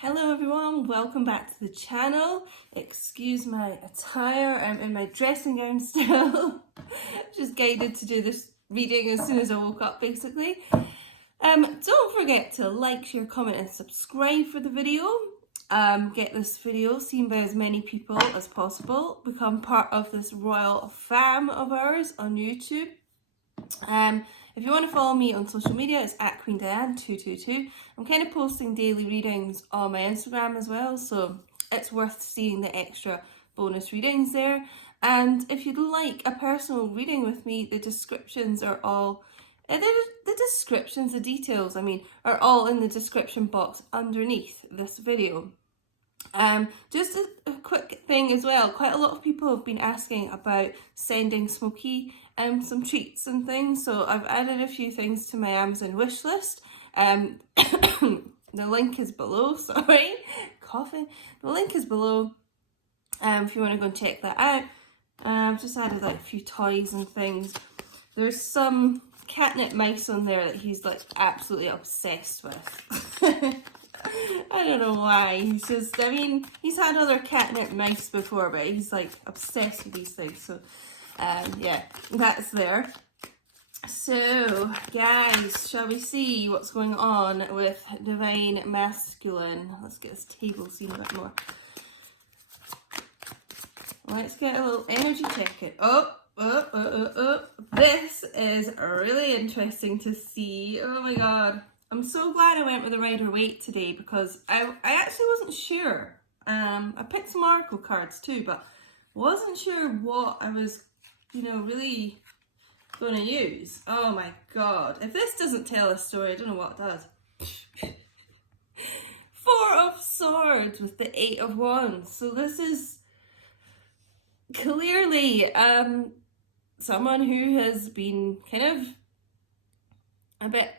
Hello everyone, welcome back to the channel. Excuse my attire, I'm in my dressing gown still. Just guided to do this reading as soon as I woke up basically. Don't forget to like, share, comment and subscribe for the video. Get this video seen by as many people as possible. Become part of this royal fam of ours on YouTube. If you want to follow me on social media, it's at QueenDiane222. I'm kind of posting daily readings on my Instagram as well, so it's worth seeing the extra bonus readings there. And if you'd like a personal reading with me, the descriptions are all, the details, are all in the description box underneath this video. Just a quick thing as well, quite a lot of people have been asking about sending Smokey some treats and things, so I've added a few things to my Amazon wish list. The link is below, sorry, coughing. The link is below if you want to go and check that out. I've just added like a few toys and things. There's some catnip mice on there that he's like absolutely obsessed with. I don't know why, he's just, he's had other catnip mice before, but he's like obsessed with these things, so yeah, that's there. So guys, shall we see what's going on with Divine Masculine? Let's get this table seen a bit more. Let's get a little energy check it. This is really interesting to see. Oh my god. I'm so glad I went with the Rider-Waite today because I actually wasn't sure. I picked some oracle cards too, but wasn't sure what I was, really going to use. Oh my god. If this doesn't tell a story, I don't know what does. 4 of Swords with the 8 of Wands. So this is clearly someone who has been kind of a bit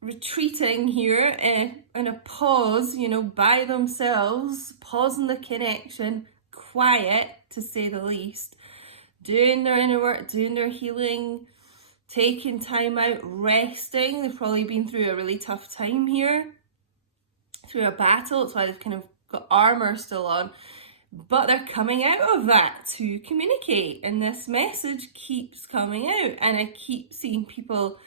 retreating here in a pause, by themselves, pausing the connection, quiet to say the least, doing their inner work, doing their healing, taking time out, resting. They've probably been through a really tough time here, through a battle. That's why they've kind of got armor still on, but they're coming out of that to communicate, and this message keeps coming out, and I keep seeing people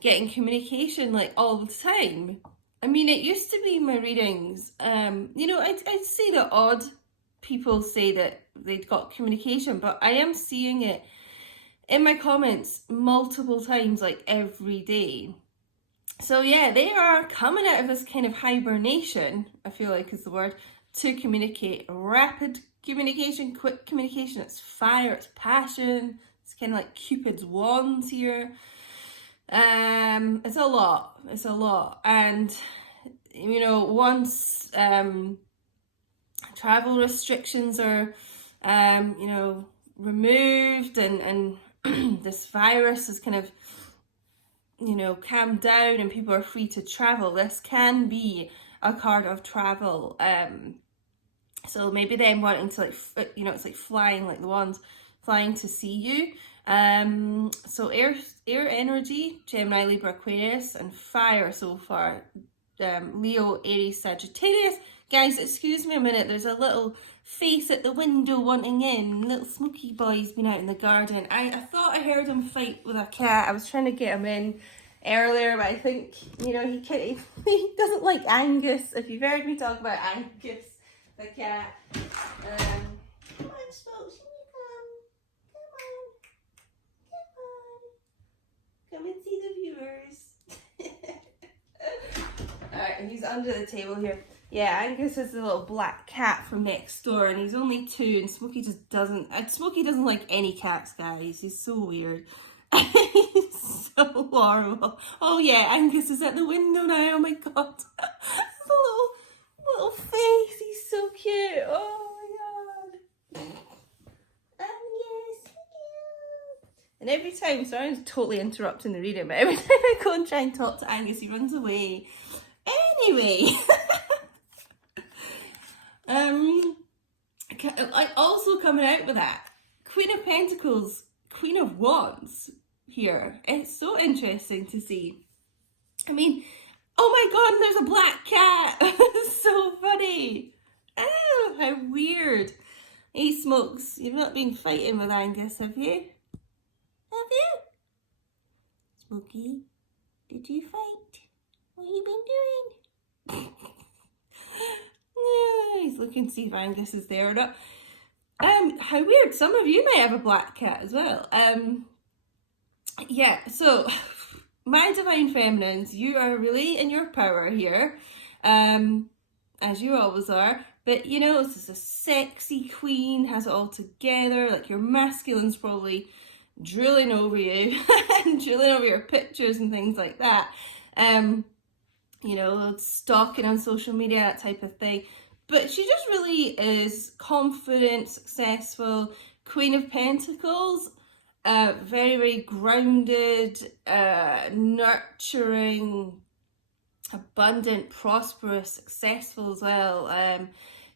getting communication like all the time. It used to be in my readings, I'd say the odd people say that they'd got communication, but I am seeing it in my comments multiple times, like every day. So yeah, they are coming out of this kind of hibernation, I feel like is the word, to communicate. Rapid communication, quick communication. It's fire, it's passion. It's kind of like Cupid's wands here. It's a lot, and once travel restrictions are removed and this virus is kind of calmed down and people are free to travel, this can be a card of travel. So maybe them wanting to it's like flying, like the ones flying to see you. So air energy, Gemini, Libra, Aquarius, and fire so far, Leo, Aries, Sagittarius. Guys, excuse me a minute, there's a little face at the window wanting in. Little Smokey boy's been out in the garden. I thought I heard him fight with a cat. I was trying to get him in earlier, but I think, he doesn't like Angus. If you've heard me talk about Angus, the cat. Come on, Smokes. Come and see the viewers. Alright, he's under the table here. Yeah, Angus is the little black cat from next door, and he's only 2, and Smokey just doesn't... Smokey doesn't like any cats, guys. He's so weird. He's so horrible. Oh yeah, Angus is at the window now. Oh my god. The little face. He's so cute. Oh my god. And every time, sorry I'm totally interrupting the reading, but every time I go and try and talk to Angus, he runs away. Anyway. Also coming out with that, Queen of Pentacles, Queen of Wands here. It's so interesting to see. Oh my god, and there's a black cat. It's so funny. Hey Smokes, you've not been fighting with Angus, have you? Have you? Smokey, did you fight? What have you been doing? Yeah, he's looking to see if Angus is there or not. How weird, some of you might have a black cat as well. Yeah, so my divine feminines, you are really in your power here, as you always are. But you know, this is a sexy queen, has it all together. Like your masculine's probably drilling over you and drilling over your pictures and things like that. You know, stalking on social media, that type of thing. But she just really is confident, successful, Queen of Pentacles. Very, very grounded, nurturing, abundant, prosperous, successful as well.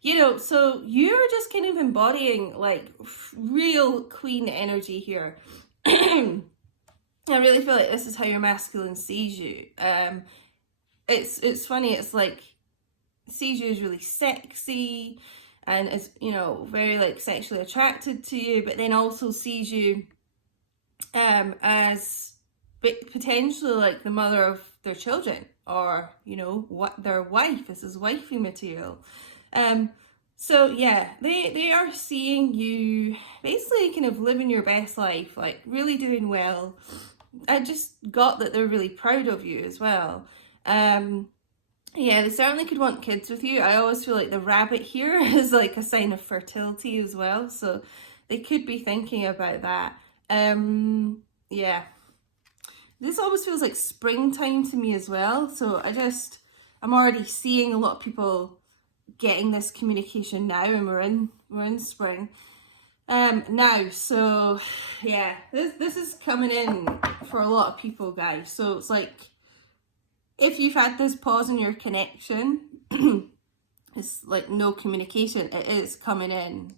You know, so you're just kind of embodying like real queen energy here. I really feel like this is how your masculine sees you. It's funny, it's like sees you as really sexy and is, you know, very like sexually attracted to you, but then also sees you as potentially like the mother of their children, or you know, what their wife. This is wifey material. So yeah, they are seeing you basically kind of living your best life, like really doing well. I just got that they're really proud of you as well. Yeah, they certainly could want kids with you. I always feel like the rabbit here is like a sign of fertility as well, so they could be thinking about that. Yeah, this always feels like springtime to me as well, so I'm already seeing a lot of people getting this communication now, and we're in spring now. So yeah, this is coming in for a lot of people, guys. So it's like, if you've had this pause in your connection, it's like no communication, it is coming in.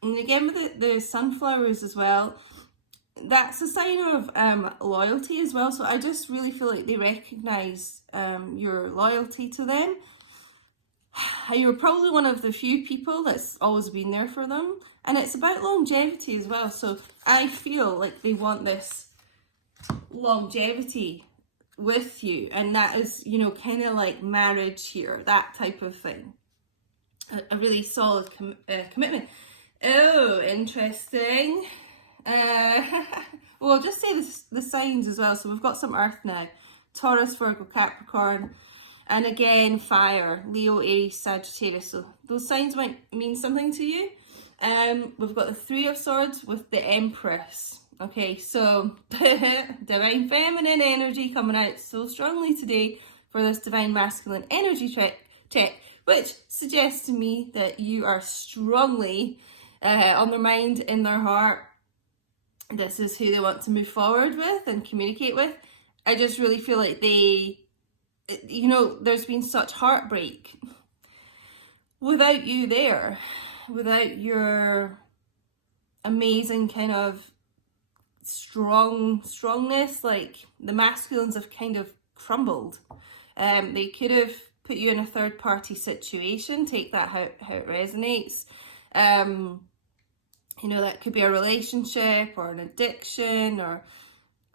And again with the sunflowers as well, that's a sign of loyalty as well. So I just really feel like they recognise your loyalty to them. You're probably one of the few people that's always been there for them. And it's about longevity as well. So I feel like they want this longevity with you. And that is, you know, kind of like marriage here, that type of thing. A really solid commitment. Oh, interesting. Well, I'll just say the signs as well. So we've got some earth now. Taurus, Virgo, Capricorn. And again, fire, Leo, Aries, Sagittarius. So those signs might mean something to you. We've got the Three of Swords with the Empress. Okay, so divine feminine energy coming out so strongly today for this divine masculine energy check, which suggests to me that you are strongly on their mind, in their heart. This is who they want to move forward with and communicate with. I just really feel like they, you know, there's been such heartbreak without you there, without your amazing kind of strongness. Like the masculines have kind of crumbled. They could have put you in a third party situation. Take that how it resonates. You know, that could be a relationship or an addiction, or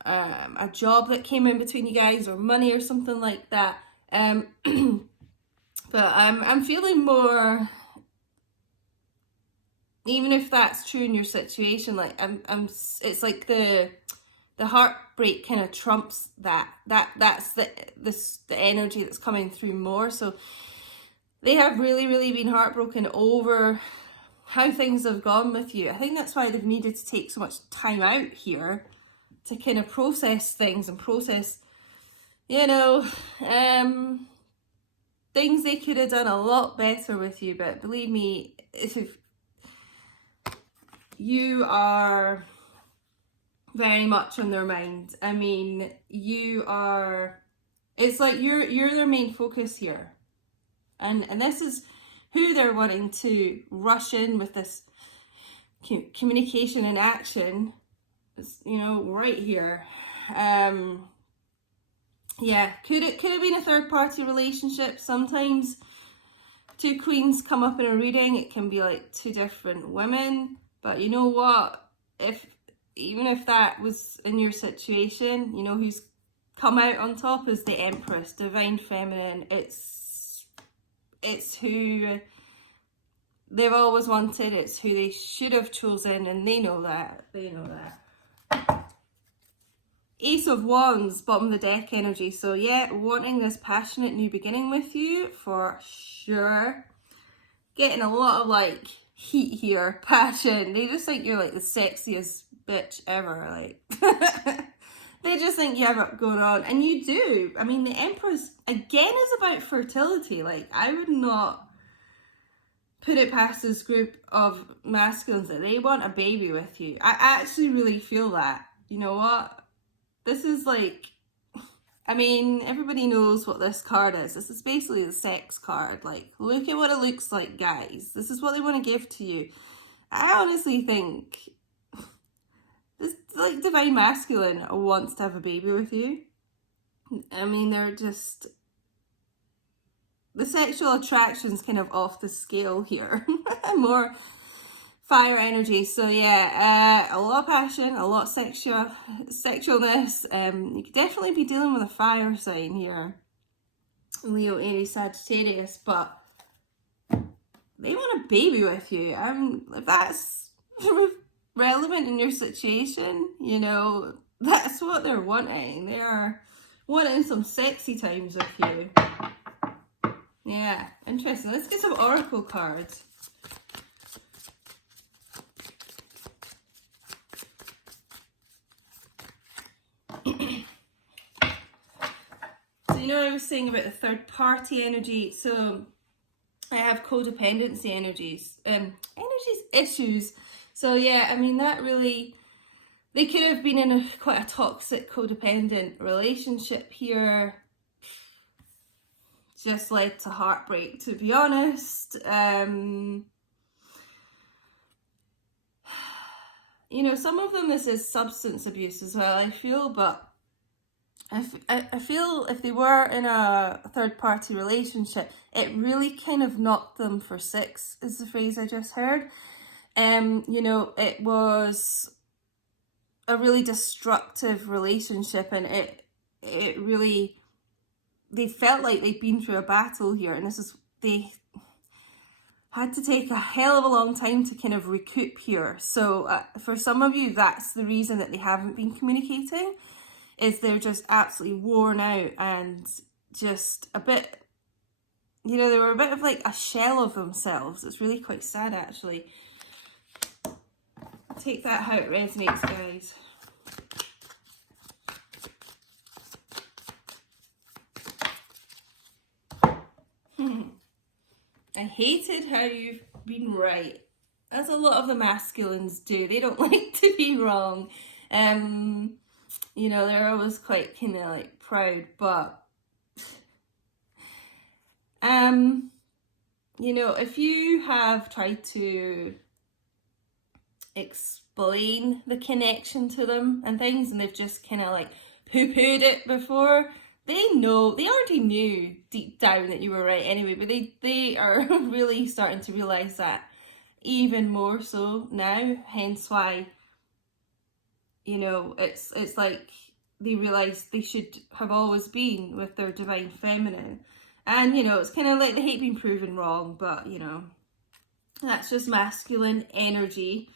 a job that came in between you guys, or money or something like that. But I'm feeling more, even if that's true in your situation, like it's like the heartbreak kind of trumps that's the energy that's coming through more. So they have really been heartbroken over how things have gone with you. I think that's why they've needed to take so much time out here to kind of process things and process, you know, things they could have done a lot better with you. But believe me, if you are very much on their mind. I mean, you are, it's like you're their main focus here. And this is who they're wanting to rush in with this communication and action. It's, you know, right here. yeah, could have been a third party relationship. Sometimes two queens come up in a reading, it can be like two different women. But you know what? Even if that was in your situation, you know who's come out on top is the Empress, divine feminine. It's who they've always wanted, it's who they should have chosen, and they know that. Ace of Wands, bottom of the deck energy. So yeah, wanting this passionate new beginning with you for sure. Getting a lot of like heat here, passion. They just think you're like the sexiest bitch ever. Like they just think you have it going on, and you do. I mean, the Empress again is about fertility. Like, I would not put it past this group of masculines that they want a baby with you. I actually really feel that. You know what? This is like, I mean, everybody knows what this card is. This is basically the sex card. Like, look at what it looks like, guys. This is what they want to give to you. I honestly think this, like, divine masculine wants to have a baby with you. I mean, they're just, the sexual attraction's kind of off the scale here. More fire energy. So yeah, a lot of passion, a lot of sexualness. You could definitely be dealing with a fire sign here, Leo, Aries, Sagittarius, but they want a baby with you. If that's relevant in your situation, you know, that's what they're wanting. They're wanting some sexy times with you. Yeah, interesting. Let's get some oracle cards. So, you know, I was saying about the third party energy. So I have codependency issues. So yeah, I mean, that really, they could have been in quite a toxic codependent relationship here. Just led to heartbreak, to be honest. You know, some of them, this is substance abuse as well, I feel, but I feel if they were in a third-party relationship, it really kind of knocked them for six, is the phrase I just heard. You know, it was a really destructive relationship, and it really, they felt like they'd been through a battle here, and they had to take a hell of a long time to kind of recoup here. So for some of you, that's the reason that they haven't been communicating, is they're just absolutely worn out and just a bit, you know, they were a bit of like a shell of themselves. It's really quite sad, actually. Take that how it resonates, guys. I hated how you've been right, as a lot of the masculines do. They don't like to be wrong. You know, they're always quite kind of like proud, but you know, if you have tried to explain the connection to them and things, and they've just kind of like poo-pooed it before, they already knew deep down that you were right anyway, but they are really starting to realise that even more so now, hence why, you know, it's like they realise they should have always been with their divine feminine. And, you know, it's kind of like they hate being proven wrong, but, you know, that's just masculine energy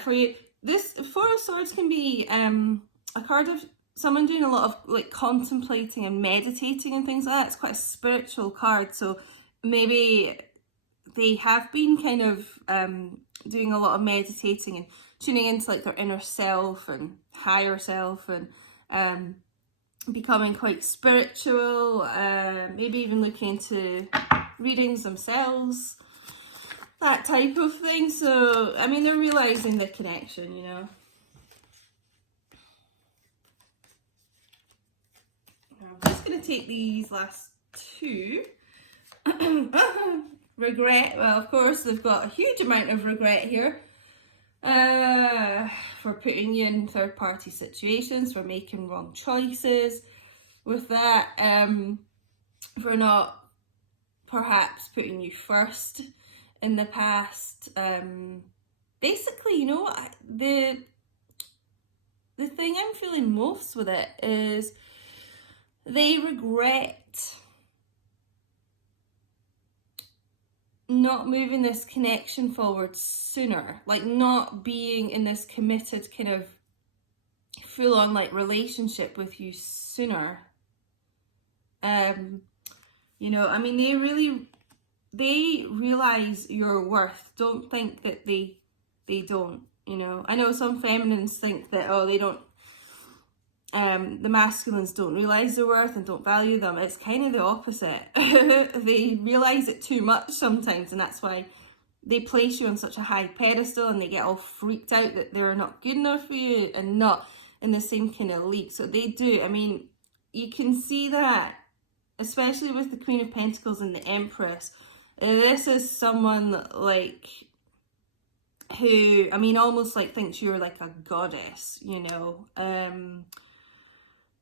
for you. This Four of Swords can be a card of someone doing a lot of like contemplating and meditating and things like that. It's quite a spiritual card, so maybe they have been kind of doing a lot of meditating and tuning into like their inner self and higher self, and becoming quite spiritual, maybe even looking into readings themselves, that type of thing. So I mean, they're realizing the connection, you know. I'm just going to take these last two. Regret. Well, of course, they've got a huge amount of regret here for putting you in third-party situations, for making wrong choices. with that, for not perhaps putting you first in the past. Basically, you know, the thing I'm feeling most with it is they regret not moving this connection forward sooner, like not being in this committed kind of full on like relationship with you sooner. You know, I mean, they realize your worth. Don't think that they don't, you know. I know some feminines think that, oh, they don't, the masculines don't realize their worth and don't value them. It's kind of the opposite. They realize it too much sometimes, and that's why they place you on such a high pedestal and they get all freaked out that they're not good enough for you and not in the same kind of league. So they do. I mean, you can see that, especially with the Queen of Pentacles and the Empress. This is someone like who, I mean, almost like thinks you're like a goddess, you know.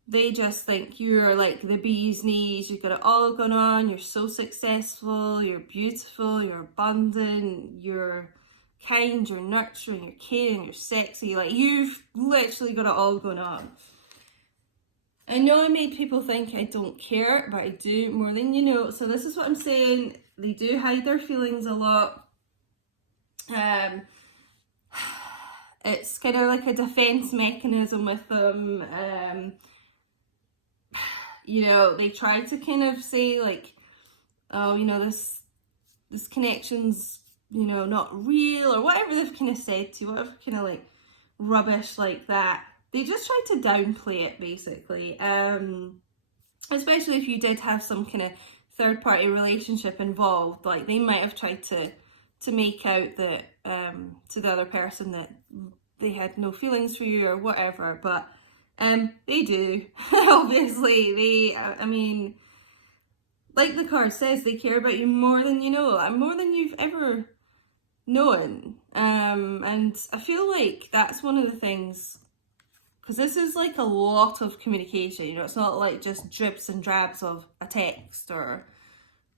They just think you're like the bee's knees, you've got it all going on, you're so successful, you're beautiful, you're abundant, you're kind, you're nurturing, you're caring, you're sexy, like you've literally got it all going on. I know I made people think I don't care, but I do more than you know. So this is what I'm saying. They do hide their feelings a lot. It's kind of like a defense mechanism with them. You know, they try to kind of say like, oh, you know, this connection's, you know, not real, or whatever they've kind of said to you, whatever kind of like rubbish like that. They just try to downplay it, basically. Especially if you did have some kind of third-party relationship involved. Like, they might have tried to make out that, to the other person that they had no feelings for you or whatever. But they do. Obviously, I mean, like the card says, they care about you more than you know, and more than you've ever known. And I feel like that's one of the things, because this is like a lot of communication, you know, it's not like just drips and drabs of a text or,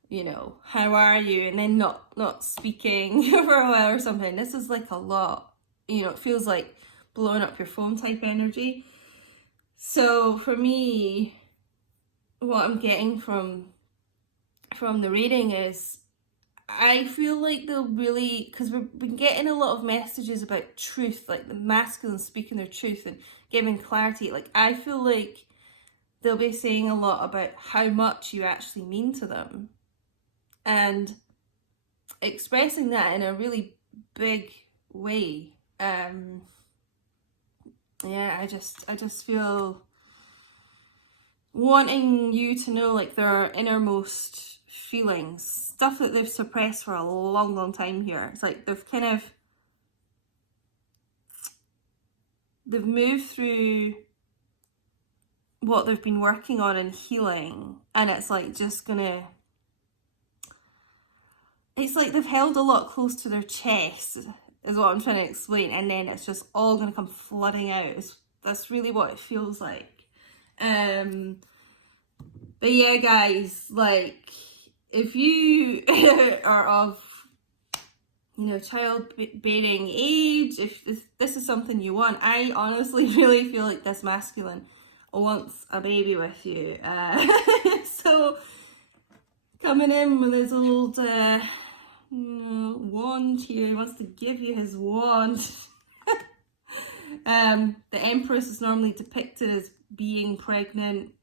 you know, how are you, and then not speaking for a while or something. This is like a lot, you know, it feels like blowing up your phone type energy. So for me, what I'm getting from the reading is, I feel like they'll really, because we've been getting a lot of messages about truth, like the masculine speaking their truth and giving clarity. Like, I feel like they'll be saying a lot about how much you actually mean to them and expressing that in a really big way. Yeah, I just feel wanting you to know like their innermost feelings, stuff that they've suppressed for a long time here. It's like they've moved through what they've been working on and healing, and it's like just gonna, it's like they've held a lot close to their chest, is what I'm trying to explain, and then it's just all gonna come flooding out. That's really what it feels like. But yeah, guys, like, if you are of, you know, childbearing age, if this is something you want, I honestly really feel like this masculine wants a baby with you. So coming in with his old wand here, he wants to give you his wand. The Empress is normally depicted as being pregnant.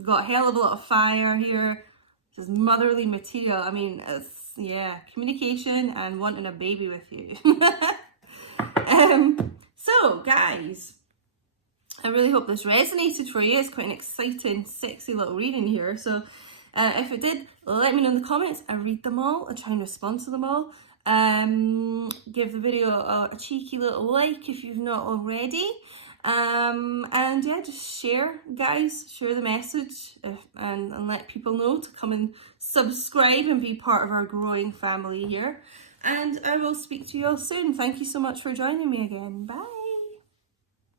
Got a hell of a lot of fire here. This is motherly material. I mean, it's, yeah, communication and wanting a baby with you. So, guys, I really hope this resonated for you. It's quite an exciting, sexy little reading here. So, if it did, let me know in the comments. I read them all. I try and respond to them all. Give the video a cheeky little like if you've not already. And yeah, just share, guys, share the message, and let people know to come and subscribe and be part of our growing family here. And I will speak to you all soon. Thank you so much for joining me again. Bye.